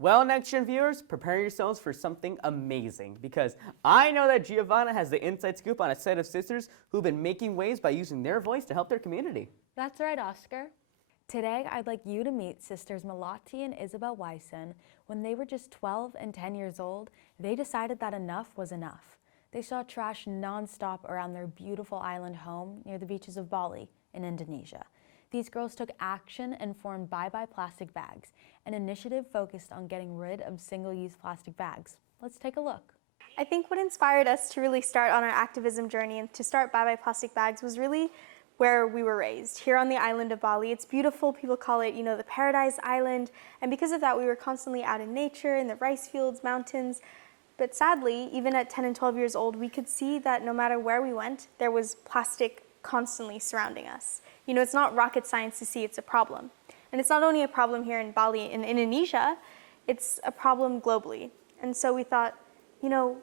Well, NexGen viewers, prepare yourselves for something amazing because I know that Giovanna has the inside scoop on a set of sisters who've been making waves by using their voice to help their community. That's right, Oscar. Today, I'd like you to meet sisters Melati and Isabel Wisjen. When they were just 12 and 10 years old, they decided that enough was enough. They saw trash nonstop around their beautiful island home near the beaches of Bali in Indonesia. These girls took action and formed Bye Bye Plastic Bags, an initiative focused on getting rid of single-use plastic bags. Let's take a look. I think what inspired us to really start on our activism journey and to start Bye Bye Plastic Bags was really where we were raised, here on the island of Bali. It's beautiful. People call it, the Paradise Island. And because of that, we were constantly out in nature, in the rice fields, mountains. But sadly, even at 10 and 12 years old, we could see that no matter where we went, there was plastic constantly surrounding us. It's not rocket science to see it's a problem. And it's not only a problem here in Bali, in Indonesia, it's a problem globally. And so we thought,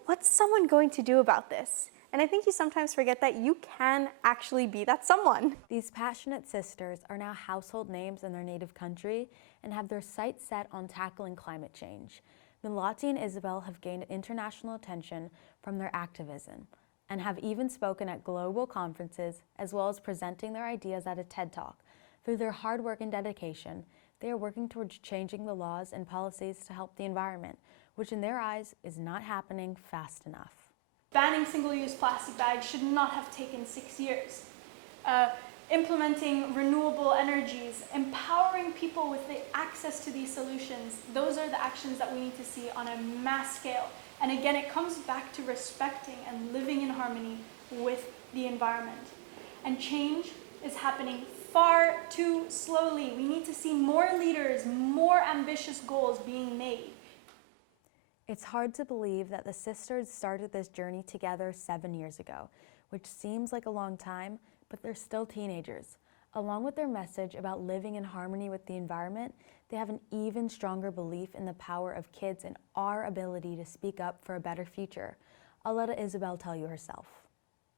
what's someone going to do about this? And I think you sometimes forget that you can actually be that someone. These passionate sisters are now household names in their native country and have their sights set on tackling climate change. Melati and Isabel have gained international attention from their activism and have even spoken at global conferences as well as presenting their ideas at a TED Talk. Through their hard work and dedication, they are working towards changing the laws and policies to help the environment, which in their eyes is not happening fast enough. Banning single-use plastic bags should not have taken 6 years. Implementing renewable energies, empowering people with the access to these solutions, those are the actions that we need to see on a mass scale. And again, it comes back to respecting and living in harmony with the environment. And change is happening far too slowly. We need to see more leaders, more ambitious goals being made. It's hard to believe that the sisters started this journey together 7 years ago, which seems like a long time, but they're still teenagers. Along with their message about living in harmony with the environment, they have an even stronger belief in the power of kids and our ability to speak up for a better future. I'll let Isabel tell you herself.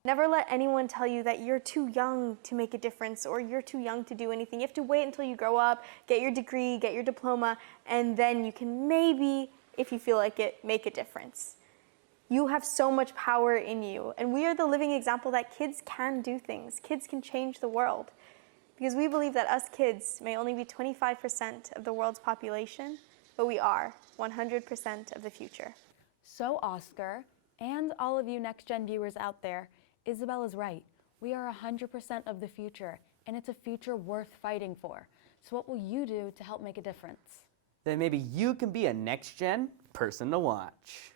Never let anyone tell you that you're too young to make a difference or you're too young to do anything. You have to wait until you grow up, get your degree, get your diploma, and then you can maybe, if you feel like it, make a difference. You have so much power in you, and we are the living example that kids can do things. Kids can change the world. Because we believe that us kids may only be 25% of the world's population, but we are 100% of the future. So Oscar, and all of you NexGen viewers out there, Isabel is right. We are 100% of the future, and it's a future worth fighting for. So what will you do to help make a difference? Then maybe you can be a NexGen person to watch.